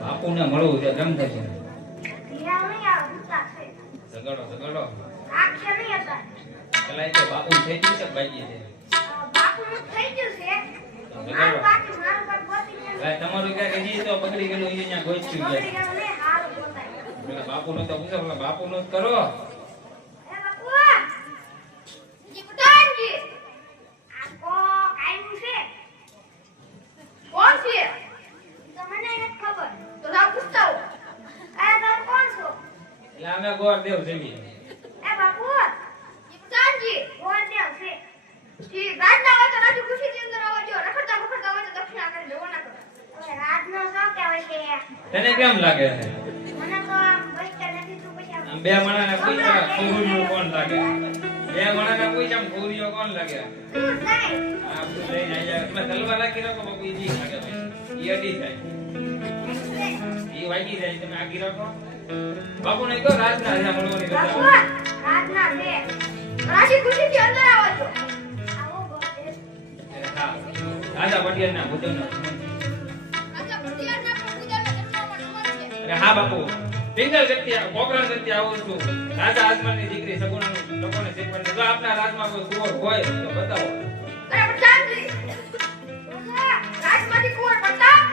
બાપુને મળવું છે કેમ થશે? ઝઘડો ઝઘડો આખે નહીં હતા પેલા એ તો બાપુ થઈ ગયું છે બાકી છે બાપુ થઈ ગયું છે મારું બાકી મારું બાપ ગોતી ગયા ભાઈ તમારું ક્યાં હજી તો બગડી ગયેલું અહીંયા ગોચ્યું છે બગડી ગયું ને હાલ બોલાય પેલા બાપુનો તો પૂછો પેલા બાપુનો જ કરો એ બાપુ જી પટાનજી આ કો કાઈનું છે કોણ છે તો મને નથી ખબર તો ના પૂછતા હો આ તમે કોણ છો એટલે અમે ગોર દેવ જમી એ બાપુ જી પટાનજી કોણ દેવ છે જી રાજના હોય તો રાજુ ખુશી ની અંદર આવજો રખડતા રખડતા હોય તો દક્ષિણા કરી દેવો ના કરો હવે રાજનો શું કહેવાય છે તને કેમ લાગે છે મને તો બચતા નથી તું પછી આમ બે માણાને પૂછ્યા કુરિયો કોણ લાગે બે માણાને પૂછ્યા કુરિયો કોણ લાગે તું નહીં આ બધું લઈને આવી જાય તમે તલવાર રાખી રાખો બાપુ ઈ જી લાગે ઈ અડી જાય ઈ વાગી જાય તમે આગી રાખો બાપુ ને કહો રાજના અહીંયા મળવાની બાપુ રજા રાજના છે રાશી ખુશી થી અંદર આવજો આવો બોલે હા રાજા પટિયાના બુદ્ધના આજા પટિયાના પૂજાના જન્મમાં નમન છે અરે હા બાપુ પિંગલ વ્યક્તિ કોકરણ વ્યક્તિ આવું છું રાજા આસમાનની દીકરી સગુણાનું લોકોને શીખવાનું જો આપના રાજમાં કોઈ કુંવર હોય તો બતાવો અરે પટાનજી રાજમાંથી કુંવર પ્રતાપ